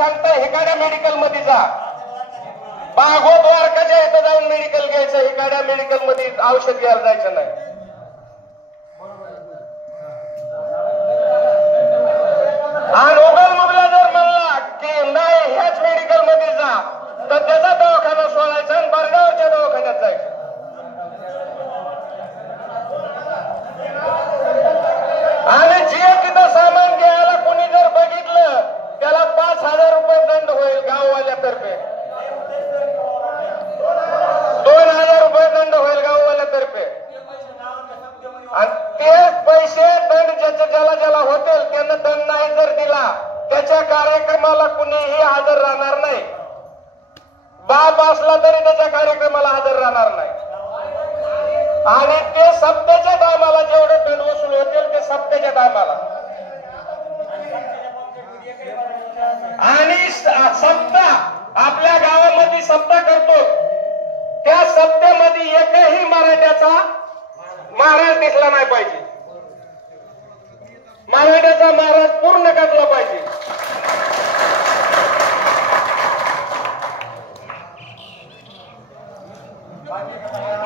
सांगताय हिकाड्या मेडिकल मध्ये जा, बागोद वारकाच्या इथं जाऊन मेडिकल घ्यायचं, हिकाड्या मेडिकल मध्ये औषध घ्यायला जायचं नाही. आणि उगल मुगला जर म्हणला की नाही ह्याच मेडिकल मध्ये जा, तर त्याचा दवाखाना सोडायचा आणि बरगावच्या दवाखान्यात जायचं. आणि जे तिथं सामान घ्यायला कोणी जर बघितलं त्याला 5,000 रुपये दंड होईल गाववाल्यातर्फे, 2,000 रुपये दंड होईल गाववाल्यातर्फे. आणि ते पैसे दंड ज्याला ज्याला होतील त्यांना दंड नाही जर दिला त्याच्या कार्यक्रमाला कुणीही हजर राहणार नाही. बाप असला तरी त्याच्या कार्यक्रमाला हजर राहणार नाही. आणि ते सप्त्याच्या टायमाला जेवढे दंड वसूल होतील ते सप्त्याच्या टायमाला. आणि सप्ताह आपल्या गावामध्ये सप्ताह करतो, त्या सप्त्यामध्ये एकही मराठ्याचा महाराज दिसला नाही पाहिजे. मराठ्याचा महाराज पूर्ण करला पाहिजे.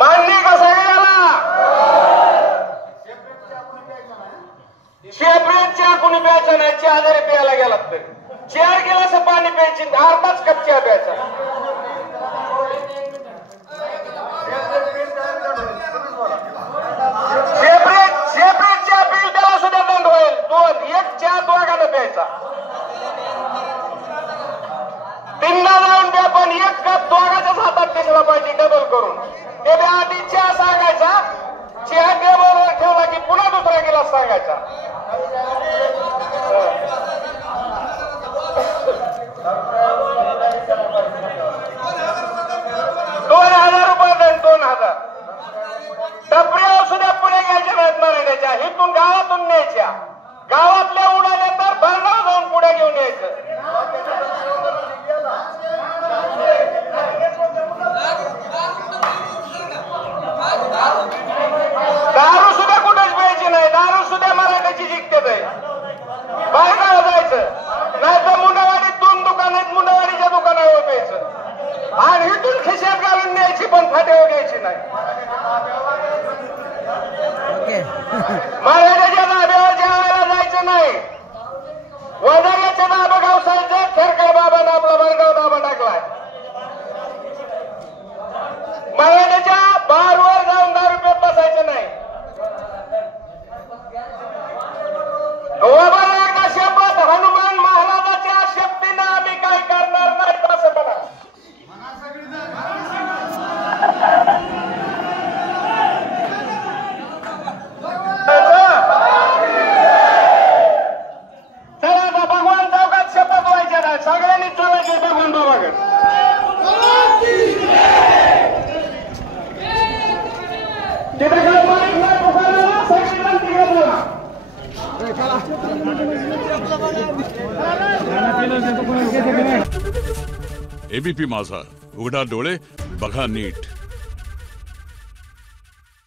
मान्य का सगळ्याला? शेपरेट चहा कुणी प्यायचा नाही, चहा जरी प्यायला गेला तर 4 गिलास पाणी प्यायची, अर्धाच कप चहा प्यायचा. शेपरेट चहा पिल त्याला सुद्धा दंड होईल. एक चहा दोघांना प्यायचा. 3ला जाऊन द्या, पण 1 कप दोघांच्याच हातात दिसला पाहिजे डबल करून. ते आधी चहा सांगायचा, चहा टेबलवर ठेवला की पुन्हा दुसरा गिलास सांगायचा. 2,000 रुपये दंड, 2,000. टपऱ्या सुद्धा पुढे घ्यायच्या नाहीत मराठ्याच्या, हिथून गावातून न्यायच्या. गावातल्या उडाल्या तर भरणाव जाऊन पुढे घेऊन यायचं. दारू सुद्धा कुठेच प्यायची नाही, दारू सुद्धा मराठ्याची जिंकते बाहेर जायचं. नाही तर मुंडावाडीत 2 दुकान आहेत, मुंडावाडीच्या दुकानावर प्यायचं. आणि इथून खिशात घालून न्यायची, पण फाट्यावर घ्यायची नाही. मराठ्याच्या धाब्यावर जेवायला जायचं नाही. वडाल्याच्या धाबा गावसायचं, खेरकाळ बाबानं आपला भरगाव धाबा टाकलाय. मराठ्याच्या बारवर जाऊन दारू पेत बसायचं नाही. का शपथ हनुमान महाराजाच्या शक्तीनं आम्ही काय करणार नाही असं म्हणा. चला आता भगवान चौकात शपथ व्हायच्या नाही, सगळ्यांनी चलायचे भगवान बाबाकडे. एबीपी माझा, उघडा डोळे बघा नीट.